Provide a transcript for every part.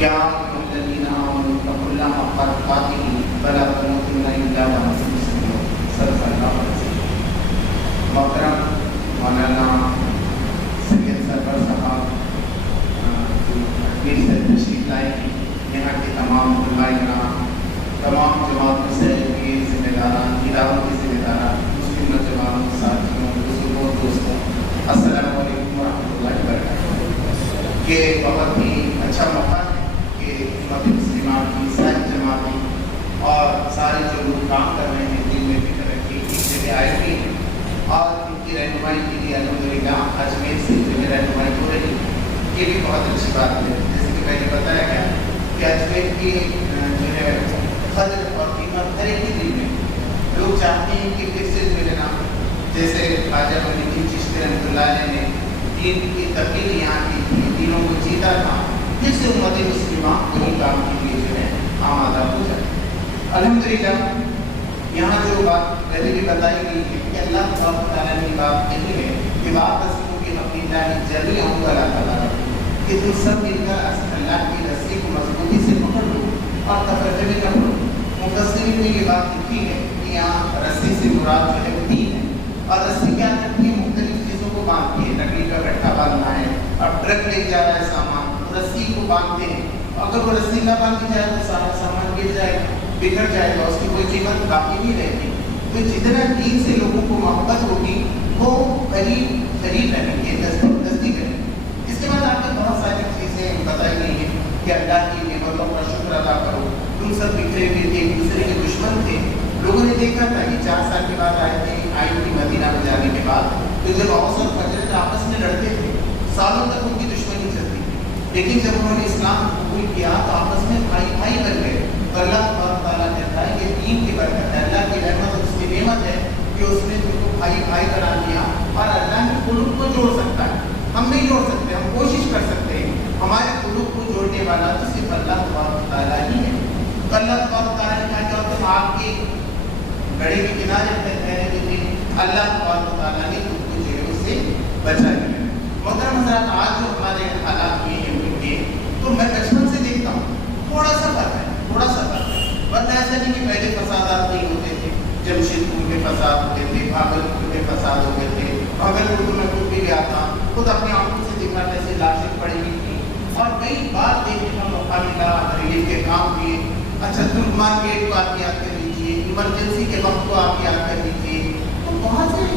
یا الذین آمنوا اتقوا اللہ حق تقاته ولا تموتن الا وانتم مسلمون. صدق اللہ العظیم. محترم مولانا سید سرور صاحب اکبر سے تشریف لائے ہیں، یہاں کے تمام علماء کرام، تمام جماعت سے ذمہ داران، اداروں کے ذمہ داران، مسلم نوجوانوں، ساتھیوں، بزرگوں، دوستوں، السلام علیکم ورحمۃ اللہ وبرکاتہ. یہ بہت ہی اچھا موقع ہے کہ امت مسلمہ کی ساری جماعتیں اور سارے جو لوگ کام کر رہے ہیں دین میں فکر رکھے ایک جگہ آئے ہوئے ہیں اور ان کی رہنمائی کے لیے الحمدللہ اجمیر سے جو ہے رہنمائی ہو رہی ہے. یہ بھی بہت اچھی بات ہے. جیسے کہ پہلے بتایا گیا کہ اجمیر کی جو ہے قدر اور قیمت ہر ایک دن میں لوگ چاہتے ہیں کہ پھر سے جو ہے نا جیسے خواجہ معین الدین چشتی رحمۃ اللہ علیہ نے دین کی تبدیلی یہاں کی تھی، دینوں کو جیتا تھا، پھر سے امت مسلمہ وہی کام کے لیے جو ہے آمادہ ہو جائے. الحمدللہ یہاں جو بات پہلے بھی بتائی گئی ہے کہ اللہ تعالیٰ نے بات کہی ہے کہ بات رسیوں کی حقیقہ جلی ہوں گا اللہ تعالیٰ کہ تم سب مل کر اللہ کی رسی کو مضبوطی سے پکڑ لو اور تفرقے میں نہ پڑو. مفسرین نے یہ بات لکھی ہے کہ یہاں رسی سے مراد جو ہے وہ دین ہے اور رسی کیا کرتی ہے مختلف چیزوں کو باندھتی ہے. لکڑی کا گٹھا باندھنا ہے، اب ٹرک لے جا رہا ہے سامان تو رسی کو باندھتے ہیں، اگر وہ رسی نہ باندھی جائے تو سارا سامان گر جائے گا، بگڑ جائے گا، اس کی کوئی قیمت باقی نہیں رہتی. تو جتنا دین سے لوگوں کو محبت ہوگی وہ قریب رہیں گے، نزدیک رہیں گے. اس کے بعد آپ نے بہت ساری چیزیں بتائی گئی ہیں کہ اللہ کی نعمتوں کا شکر ادا کرو. تم سب بکھرے ہوئے تھے، ایک دوسرے کے دشمن تھے. لوگوں نے دیکھا تھا کہ 4 سال کے بعد آئے تھے آئی تھی مدینہ میں جانے کے بعد تو جب اوس اور خزرج آپس میں لڑتے تھے سالوں تک ان کی دشمنی چلتی تھی، لیکن جب انہوں نے اسلام قبول کیا تو آپس میں بھائی بن گئے. تو اللہ تعالیٰ کہتا ہے کہ دین کی برکت ہے، اللہ کی رحمت اس کی نعمت ہے کہ اس نے تم کو بھائی قرار دیا اور اللہ نے قلوب کو جوڑ سکتا ہے. ہم نہیں جوڑ سکتے، ہم کوشش کر سکتے ہیں. ہمارے قلوب کو جوڑنے والا تو صرف اللہ تعالیٰ ہی ہے. تو اللہ تعالیٰ نے کہا کہ تم آگ کے گڑھے کے کنارے پہ ٹھہرے ہوئے تھے، اللہ تعالیٰ نے تم کو جو ہے اس سے بچا لیا. محترم حضرات، آج جو ہمارے حالات ہوئے ہیں ان کے تو میں بچپن سے دیکھتا ہوں تھوڑا سا فرق ہے. ورنہ ایسا نہیں کہ پہلے فسادات نہیں ہوتے تھے. جمشید پور میں فساد ہوتے تھے، بھاگلپور میں فساد ہوتے تھے. بھاگلپور میں خود بھی گیا تھا، خود اپنی آنکھوں سے دیکھا کیسے لاشیں پڑی ہوئی تھی اور کئی بار دیکھنے کا موقع ملا. ریلیف کے کام کیے. اچھا ترکمان گیٹ کو آپ یاد کر لیجیے، ایمرجنسی کے وقت کو آپ یاد کر لیجیے. تو بہت سے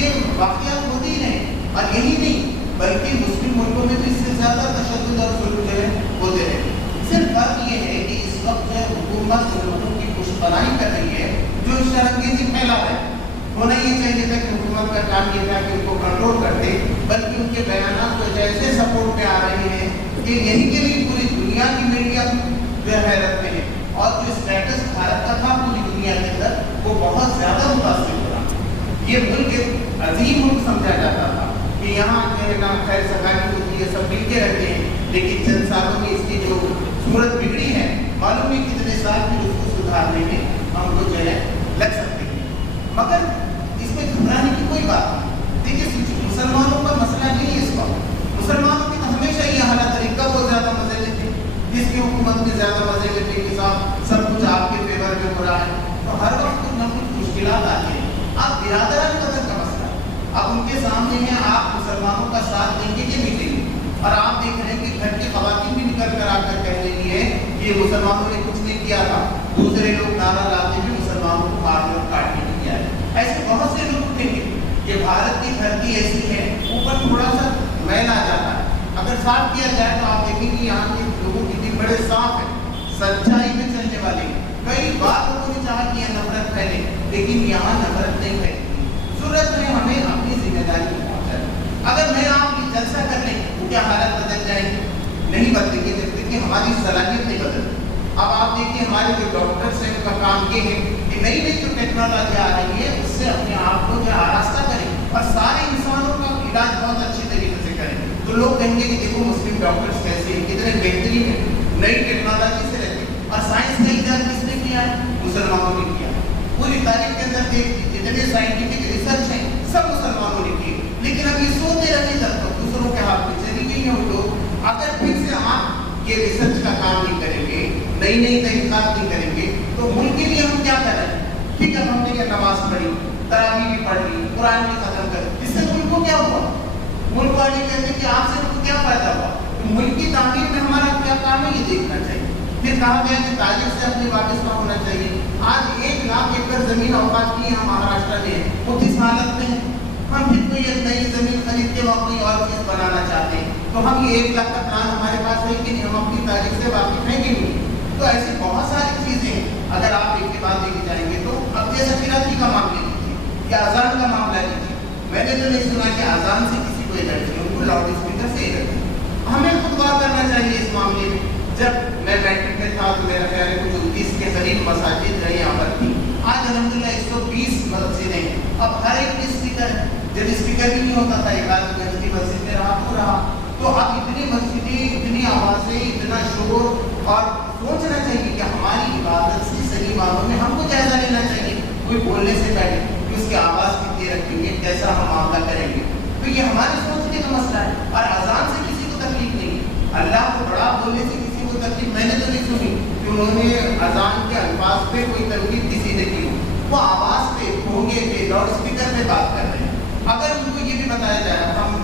یہ واقعات ہوتے ہی رہے. اور یہی نہیں بلکہ مسلم ملکوں میں تو اس سے زیادہ تشدد اور ظلم جو ہے ہوتے رہے. صرف فرق یہ ہے کہ اس وقت جو حکومت لوگوں کی پشتپناہی کر رہی ہے جو شرانگیزی پھیلا رہے ہیں. ہونا یہ چاہیے تھا کہ حکومت کا کام یہ تھا کہ ان کو کنٹرول کرتے، بلکہ ان کے بیانات کو ایسے سپورٹ میں آ رہے ہیں کہ یہی کے لیے پوری دنیا کی میڈیا جو ہے حیرت میں ہے. اور جو اسٹیٹس بھارت کا تھا پوری دنیا کے اندر وہ بہت زیادہ متاثر ہو رہا. یہ ملک عظیم ملک سمجھا جاتا تھا کہ یہاں جو ہے نا خیر سگائی ہوتی ہے، سب مل کے رہتے ہیں. لیکن چند سالوں میں اس کی جو صورت بگڑی ہے، معلوم نہیں کتنے سال پھر اس کو سدھارنے میں ہم کو جو ہے لگ سکتے ہیں. مگر اس میں گھبرانے کی کوئی بات نہیں. دیکھیے مسلمانوں کا مسئلہ نہیں ہے اس وقت. مسلمانوں کی تو ہمیشہ یہ حالت رہی. کب وہ زیادہ مزے لیتے، جس کی حکومت میں زیادہ مزے لیتے کے ساتھ سب کچھ آپ کے فیور میں ہو رہا ہے تو ہر وقت کچھ نہ کچھ مشکلات آتی ہیں. آپ برادران قدر کا مسئلہ اب ان کے سامنے ہیں، آپ مسلمانوں کا ساتھ دیں گے کہ نہیں دیں گے. اور آپ دیکھ رہے ہیں کہ گھر کی خواتین بھی نکل کر آ کر کہہ رہی ہے کہ یہ مسلمانوں نے کچھ نہیں کیا تھا. دوسرے لوگ نعرہ لاتے ہوئے مسلمانوں کو مارنے اور کاٹنے نہیں کیا ہے. ایسے بہت سے لوگ اٹھیں گے. یہ بھارت کی دھرتی ایسی ہے اوپر تھوڑا سا میل آ جاتا ہے، اگر صاف کیا جائے تو آپ دیکھیں گے یہاں کے لوگوں کتنے بڑے صاف ہیں، سچائی میں چلنے والے. کئی بار لوگوں نے چاہا کہ یہ نفرت پھیلے، لیکن یہاں نفرت نہیں پھیلتی. ضرورت ہے ہمیں اپنی ذمہ داری کو پہنچانا. اگر میں آپ کی جلسہ کر لیں تو کیا حالت بدل جائے گی؟ نہیں بدلے گی جب تک کہ ہماری صلاحیت نہیں بدلتی. اب آپ دیکھیے ہمارے جو ڈاکٹرس ہیں ان کا کام یہ ہے کہ نئی نئی جو ٹیکنالوجی آ رہی ہے اس سے اپنے آپ کو جو آراستہ کریں اور سارے انسانوں کا علاج بہت اچھی طریقے سے کریں. تو لوگ کہیں گے کہ دیکھو مسلم ڈاکٹرس کیسے ہیں، کتنے بہترین ہیں، نئی ٹیکنالوجی سے رہتے ہیں. اور سائنس کا ایجاد کس نے کیا ہے؟ مسلمانوں نے کیا. پوری تاریخ کے اندر جتنے سائنٹیفک ریسرچ ہیں سب مسلمانوں نے کیے. لیکن اب یہ سوتے رہنے تک دوسروں کے ہاتھ میں چلی گئی ہیں وہ لوگ. اگر پھر سے ہم یہ ریسرچ کا کام نہیں کریں گے, نئی نئی تحقیقات نہیں کریں گے, تو ملک کے لیے ہم کیا کر رہے ہیں؟ ٹھیک ہے, ہم نے یہ نماز پڑھی, تراویح بھی پڑھ لی, قرآن بھی ختم کر, اس سے ملک کو کیا ہوا؟ ملک والے کہتے ہیں کہ آپ سے ان کو کیا فائدہ ہوا؟ ملک کی تعمیر میں ہمارا کیا کام ہے, یہ دیکھنا چاہیے. پھر کہا گیا کہ تاجر سے اپنے واپس نہ ہونا چاہیے. آج 1 لاکھ ایکڑ زمین اوقات کی ہم مہاراشٹر میں ہیں, وہ کس حالت میں ہے؟ ہم پھر کوئی ایک نئی زمین خرید کے وہاں کوئی اور چیز بنانا چاہتے ہیں, تو ہم یہ 1 لاکھ کا پلان ہمارے پاس ہے کہ نہیں, ہم اپنی تاریخ سے واقف ہیں کہ نہیں؟ تو ایسی بہت ساری چیزیں اگر آپ ایک کے بعد لے کے جائیں گے, تو اب جیسے فراتی کا معاملہ لیجیے یا اذان کا معاملہ لیجیے, میں نے تو نہیں سنا کہ اذان سے کسی کو الرجی ہے, ان کو لاؤڈ اسپیکر سے الرجی. ہمیں خود غور کرنا چاہیے اس معاملے میں. جب میں میٹرک میں تھا تو میرا خیال ہے کچھ 29 کے قریب مساجد رہے یہاں پر تھی. آج الحمدللہ 120 مسجدیں ہیں. اب ہر ایک کی اسپیکر ہے. جب اسپیکر بھی نہیں ہوتا تھا, ایک آدھ گنج کی مسجد میں رہا تو رہا, تو اب اتنی مسجدیں, اتنی آوازیں, اتنا شور, اور سوچنا چاہیے کہ ہماری عبادت سے صحیح معنوں میں ہم کو جائزہ لینا چاہیے. کوئی بولنے سے پہلے کہ اس کی آواز کتنی رکھیں گے, کیسا ہم معاملہ کریں گے, تو یہ ہمارے سوچنے کا مسئلہ ہے. اور اذان سے کسی کو تکلیف نہیں ہے, اللہ کو بڑا بولنے سے کسی کو تکلیف میں نے تو نہیں سنی کہ انہوں نے اذان کے الفاظ پہ کوئی تکلیف کسی نے کی ہو. وہ آواز پہ, بھونگے پہ, لاؤڈ اسپیکر پہ بات کر رہے ہیں. اگر ان کو یہ بھی بتایا جائے, ہم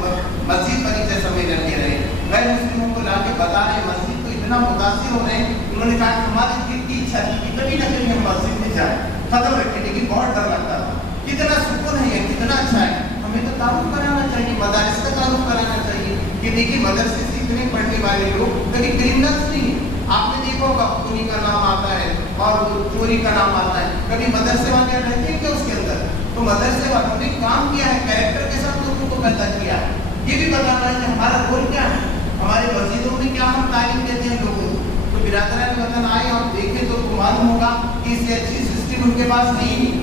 مسجد پر جیسا میں لگے رہے, غیر مسلموں کو لا کے بتا رہے مسجد تو اتنا متاثر ہو رہے ہیں, انہوں نے کہا کہ ہماری دل کی اچھا تھی کہ کبھی نہ کبھی ہم مسجد میں جائیں, ختم رکھیں, لیکن بہت ڈر لگتا تھا. کتنا سکون ہے, کتنا اچھا ہے. ہمیں تو تعارف کرانا چاہیے, مدارس کا تعارف کرانا چاہیے کہ دیکھیے مدرسے سے اتنے پڑھنے والے لوگ کبھی کرمنلس نہیں ہیں. آپ نے دیکھا ہوگا خوری کا نام آتا ہے اور چوری کا نام آتا ہے, کبھی مدرسے والے رہتے ہیں کیا اس کے اندر؟ تو مدرسے والوں نے کام کیا ہے, کیریکٹر کے ساتھ لوگوں کو پیدا کیا ہے. یہ بھی بتانا ہے کہ ہمارا رول کیا ہے, ہمارے مسجدوں میں کیا ہم تعلیم دیتے ہیں لوگوں کو. تو برادران وطن آئے اور دیکھیں تو معلوم ہوگا کہ اس سے اچھی سسٹم ان کے پاس نہیں ہے.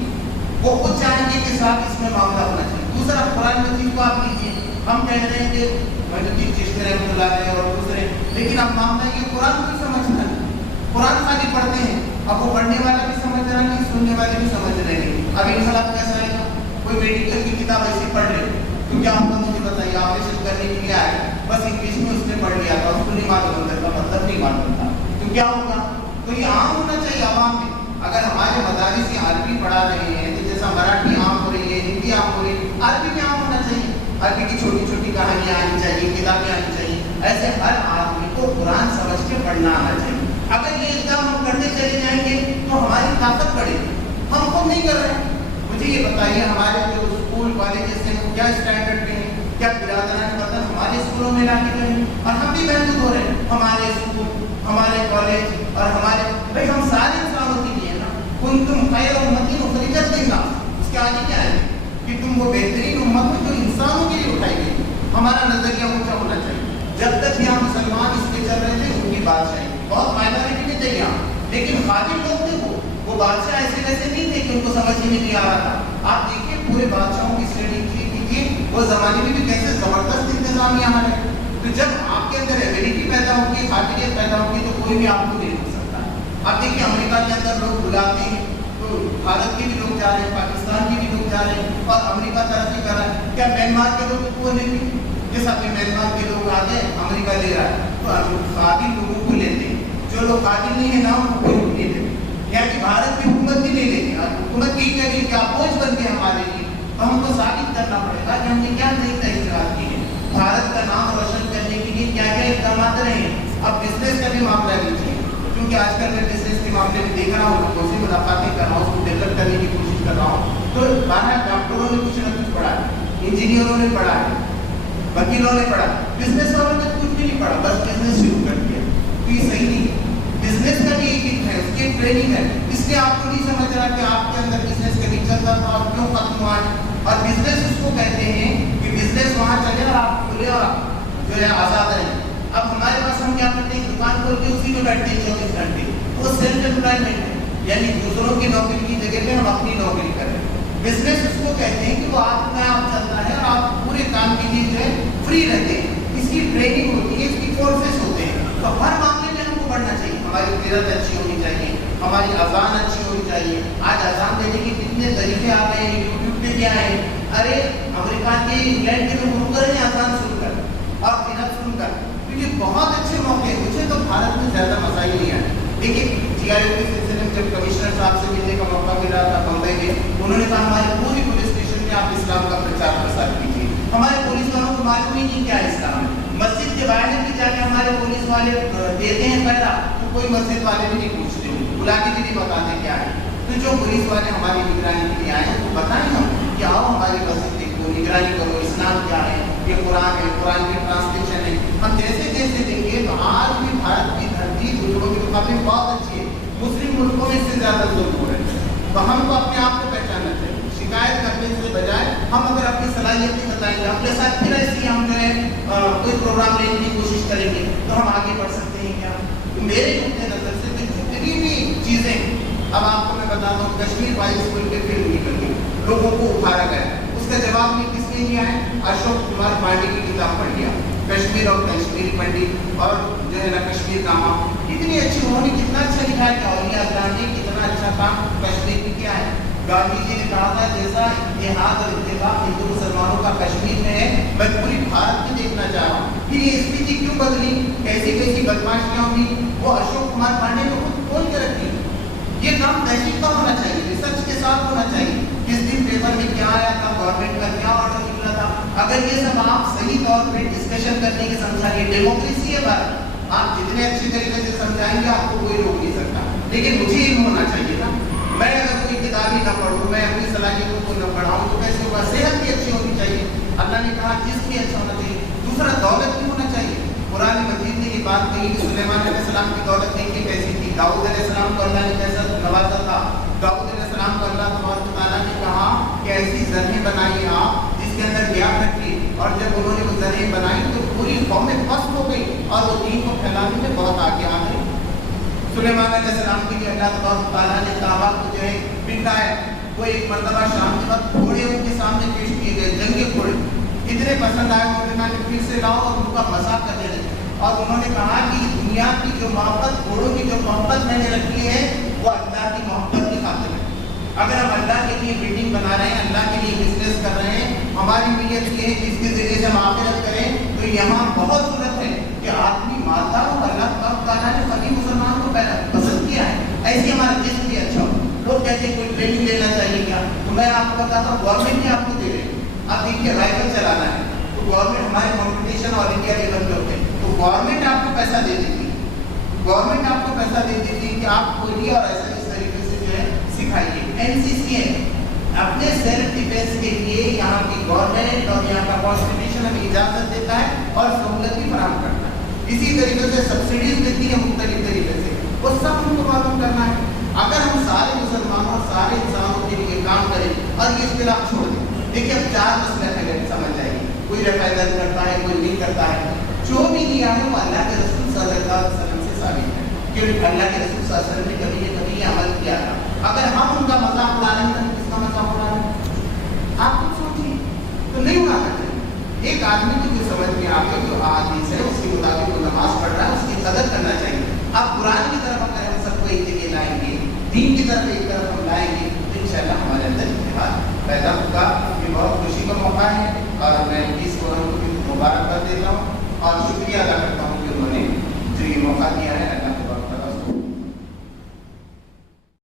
وہ خود چاہیں گے کہ صاحب اس میں معاملہ ہونا چاہیے. دوسرا قرآن مجید کو آپ لیجیے, ہم کہہ رہے ہیں کہ مجید چشتی رحمۃ اللہ علیہ اور دوسرے, لیکن اب معاملہ یہ قرآن کو سمجھنا ہے. قرآن خالی پڑھتے ہیں, اب وہ پڑھنے والا بھی سمجھ رہا نہیں, سننے والے بھی سمجھ رہے نہیں. اب انقلاب کیسا ہے, کوئی میڈیکل کی کتاب ایسی پڑھ لے تو کیا ہوگا مجھے بتائیے, آپریشن کرنے کے لیے آئے, بس انگلش میں اس نے پڑھ لیا تھا, اس کو نہیں معلوم اندر کا مطلب نہیں معلوم تھا, تو کیا ہوگا؟ تو یہ عام ہونا چاہیے عوام میں. اگر ہمارے مدارس سے عربی پڑھا رہے ہیں تو جیسا مراٹھی عام ہو رہی ہے, ہندی عام ہو رہی ہے, عربی بھی عام ہونا چاہیے. عربی کی چھوٹی چھوٹی کہانیاں آنی چاہیے, کتابیں آنی چاہیے. ایسے ہر آدمی کو قرآن سمجھ کے پڑھنا آنا چاہیے. اگر یہ اقدام ہم کرتے چلے جائیں گے تو ہماری طاقت بڑھے گی. ہم خود نہیں کر رہے ہیں. مجھے یہ بتائیے, ہمارے جو اسکول کالجز ہیں وہ کیا اسٹینڈرڈ پہ ہیں؟ کیا برادران وطن ہمارے اسکولوں میں لا کے کریں؟ اور ہم بھی محدود ہو رہے ہیں. ہمارے اسکول, ہمارے کالج اور ہمارے, بھائی ہم سارے انسانوں کے لیے نا, کنتم خیر امۃ اخرجت للناس, اس کے آگے کیا ہے کہ تم وہ بہترین امت ہو جو انسانوں کے لیے اٹھائی گئی. ہمارا نظریہ اونچا ہونا چاہیے. جب تک یہاں مسلمان اس پہ چل رہے تھے ان کی بادشاہی بہت مائنورٹی میں تھے یہاں, لیکن خادم لوگ تھے, وہ بادشاہ ایسے ویسے نہیں تھے کہ ان کو سمجھ میں نہیں آ رہا تھا. آپ دیکھیے پورے بادشاہوں کی اسٹڈی کیجیے, وہ زمانے میں بھی کیسے زبردست انتظام یہاں ہے. تو جب آپ کے اندر ایبلٹی پیدا ہوگی, قابلیت پیدا ہوگی, تو کوئی بھی آپ کو نہیں روک سکتا. آپ دیکھیے امریکہ کے اندر لوگ بلاتے ہیں تو بھارت کے بھی لوگ جا رہے ہیں, پاکستان کے بھی لوگ جا رہے ہیں, اور امریکہ ترقی کر رہا ہے. کیا میانمار کے لوگ کو نہیں بھی, جیسا کہ میانمار کے لوگ آ گئے, امریکہ لے رہا ہے, تو قابل لوگوں کو لیتے ہیں. جو لوگ قابل نہیں ہے نا ان کو کوئی نہیں لیتے. یہاں کی بھارت کی حکومت بھی نہیں لیتی. حکومت کی کہہ رہی کہ آپ بوجھ بن گئے ہمارے لیے, تو ہم کو ثابت کرنا پڑے گا کہ ہم نے کیا نئی تحقیقات کی ہے, بھارت کا نام روشن کرنے کے لیے کیا کیا اقدامات رہے ہیں. اب بزنس کا بھی معاملہ لیجیے, کیونکہ آج کل میں بزنس کے معاملے میں دیکھ رہا ہوں, لوگوں سے ملاقاتیں کر رہا ہوں, اس کو ڈیولپ کرنے کی کوشش کر رہا ہوں. تو باہر ڈاکٹروں نے کچھ نہ کچھ پڑھا ہے, انجینئروں نے پڑھا ہے, وکیلوں نے پڑھا, بزنس والوں نے کچھ بھی نہیں پڑھا, بس بزنس شروع کر دیا. تو یہ صحیح نہیں ہے. بزنس کا بھی ایک ہے, اس کی ایک ٹریننگ ہے. اس لیے آپ کو نہیں سمجھ رہا کہ آپ کے اندر بزنس کبھی چلتا تھا اور کیوں ختم ہوا ہے. اور بزنس اس کو کہتے ہیں کہ بزنس وہاں چلے اور آپ کھلے اور جو ہے آزاد رہیں. اب ہمارے پاس ہم کیا کرتے ہیں, دکان کھول کے اسی میں بیٹھتے ہیں 24 گھنٹے. وہ سیلف امپلائمنٹ ہے, یعنی دوسروں کی نوکری کی جگہ پہ ہم اپنی نوکری کریں. بزنس اس کو کہتے ہیں کہ وہ آپ کا آپ چلتا ہے اور آپ پورے کام کے لیے جو ہے فری رہتے ہیں. اس کی ٹریننگ ہوتی ہے, اس کی کورسز ہوتے ہیں. تو ہر معاملے میں ہم کو پڑھنا چاہیے. ہماری قرت اچھی ہونی چاہیے, ہماری اذان اچھی ہونی چاہیے. آج اذان دینے کے کتنے طریقے آ گئے ہیں, یوٹیوب پہ کیا ہے. ارے امریکہ کے, انگلینڈ کے لوگ رک رہے ہیں اذان سن کر اور قرت سن کر, تو یہ بہت اچھے موقع ہیں. مجھے تو بھارت میں زیادہ مسائل نہیں آئے. دیکھیے GIO کے سلسلے میں جب کمشنر صاحب سے ملنے کا موقع ملا تھا بمبئی میں, انہوں نے کہا ہمارے پوری پولیس اسٹیشن میں آپ اسلام کا پرچار پرسار کیجیے. ہمارے پولیس والوں کو معلوم ہی نہیں کیا اسلام ہے. مسجد کے باہر بھی جا کے ہمارے پولیس والے دیتے ہیں پہلا, تو کوئی مسجد والے بھی نہیں پوچھتے, بلا کے بھی نہیں بتاتے کیا ہے. تو جو پولیس والے ہماری نگرانی کے لیے آئے ہیں وہ بتائیں ہم کہ آؤ ہماری مسجد دیکھو, نگرانی کرو, اسلام کیا ہے, یہ قرآن ہے, قرآن کے ٹرانسلیشن ہے. ہم جیسے جیسے دیں گے تو آج بھی بھارت کی دھرتی دوسروں کے مقابلے بہت اچھی ہے. مسلم ملکوں میں اس سے زیادہ ظلم ہو رہے ہیں. تو ہم کو اپنے آپ کو پہچاننا چاہیے. شکایت کرنے سے بجائے ہم اگر اپنی صلاحیت نہیں بتائیں گے, اپنے ساتھ پھر ایسی ہم جو ہے کوئی پروگرام لینے کی کوشش کریں گے تو ہم آگے بڑھ سکتے ہیں کیا. میرے نقطۂ نظر سے جتنی بھی چیزیں, اب آپ کو میں بتاتا ہوں, کشمیر بائی اسکول کے فلم نکل گئی, لوگوں کو اٹھارا گیا, اس کا جواب میں کس نے دیا ہے؟ اشوک کمار پانڈے کی کتاب پڑھ لیا, کشمیر اور کشمیری پنڈت اور جو ہے نا کشمیر نامہ. اتنی اچھی, انہوں نے کتنا اچھا لکھا ہے کہ اولیاء اللہ نے کتنا اچھا کام کشمیر میں کیا ہے. گاندھی جی نے کہا تھا جیسا اتحاد اور اتفاق ہندو مسلمانوں کا کشمیر میں ہے, میں پوری بھارت میں دیکھنا چاہ رہا ہوں. پھر یہ استھتی کیوں بدلی, کیسی کیسی بدماشیاں ہوئی, وہ اشوک کمار پانڈے کو خود کھول کے رکھی. یہ کام تحقیق کا ہونا چاہیے, ریسرچ کے ساتھ ہونا چاہیے. کس دن پیپر میں کیا آیا تھا, گورنمنٹ کا کیا آرڈر نکلا تھا. اگر یہ سب آپ صحیح طور پہ ڈسکشن کرنے کی سمجھائیں گے, ڈیموکریسی ہے بھارت, آپ جتنے اچھی طریقے سے سمجھائیں گے آپ کو کوئی روک نہیں سکتا. لیکن مجھے علم ہونا چاہیے نا. میں اگر کوئی کتاب ہی نہ پڑھوں, میں اپنی صلاحیتوں کو نہ پڑھاؤں تو کیسے ہوگا. صحت بھی اچھی ہونی چاہیے, اللہ نے کہا جسم بھی اچھا ہونا چاہیے. دوسرا دولت بھی ہونا چاہیے. قرآن مجید نے یہ بات کہی کہ سلیمان علیہ السلام کی دولت دیکھیے کیسی تھی, داؤد علیہ السلام کو اللہ نے کیسا نوازا تھا. داؤد علیہ السلام کو اللہ تبارک و تعالیٰ نے کہا کہ ایسی زرعیں بنائی آپ جس کے اندر گیپ رکھی, اور جب انہوں نے وہ زرعیں بنائی تو پوری قومیں پست ہو گئی اور وہ دین کو پھیلانے میں بہت آگے آ گئی. سلیمان علیہ السلام کے لیے اللہ تبارک و تعالیٰ نے کعبہ کو جو ہے پنڈایا. وہ ایک مرتبہ شام کے وقت گھوڑے ان کے سامنے پیش کیے گئے, جنگی گھوڑے اتنے پسند آئے, انہوں نے کہا کہ پھر سے لاؤ, اور ان کا مذاق کرنے لگے. اور انہوں نے کہا کہ دنیا کی جو محبت, گھوڑوں کی جو محبت میں نے رکھی ہے وہ اللہ کی محبت کی خاطر ہے. اگر ہم اللہ کے لیے بلڈنگ بنا رہے ہیں, اللہ کے لیے بزنس کر رہے ہیں, ہماری نیت یہ ہے کہ اس کے ذریعے سے ہم آخرت کریں, تو یہاں بہت ضرورت ہے کہ آدمی مالدار ہو. اللہ تعالیٰ نے سبھی مسلمان کو پسند کیا ہے, ایسی ہمارا جسم بھی اچھا ہو. لوگ کہتے ہیں کوئی ٹریننگ لینا چاہیے کیا, تو میں آپ کو بتاتا ہوں گورنمنٹ نے آپ کو دے رہے ہیں. اب دیکھیے رائفل چلانا ہے تو گورنمنٹ, ہمارے کمپٹیشن اور انڈیا لیول پہ ہوتے ہیں تو گورنمنٹ آپ کو پیسہ دے دیتی, گورنمنٹ آپ کو پیسہ دے دیتی کہ آپ کو یہ اور ایسا اس طریقے سے جو ہے سکھائیے. NCC ہے, اپنے سیلف ڈیفینس کے لیے یہاں کی گورنمنٹ اور یہاں کا کانسٹیٹیوشن ہمیں اجازت دیتا ہے اور سہولت بھی فراہم کرتا ہے. اسی طریقے سے سبسڈیز دیتی ہے مختلف طریقے سے, وہ سب ہم کو معلوم کرنا ہے. اگر ہم سارے مسلمانوں, سارے انسانوں کے لیے کام کریں اور یہ اختلاف چھوڑ دیں. دیکھیے اب 4 مسئلے ہیں, سمجھ جائیے, کوئی رفاظت کرتا ہے, کوئی نہیں کرتا ہے. جو بھی دیا ہے وہ اللہ کے رسول صلی اللہ علیہ وسلم سے ثابت ہے, کیونکہ اللہ کے رسول صلی اللہ علیہ وسلم نے کبھی یہ عمل کیا تھا. اگر ہم ان کا مذاق اڑا رہے ہیں تو کس کا مذاق اڑا رہے ہیں, آپ خود سوچیے. تو نہیں اڑانا چاہیے. ایک آدمی کی جو سمجھ میں آ گئی, جو حدیث ہے اس کے مطابق وہ نماز پڑھ رہا ہے, اس کی قدر کرنا چاہیے. اب قرآن کی طرف اگر ہم سب کو ایک جگہ لائیں گے, دین کی طرف ایک طرف ہم لائیں گے,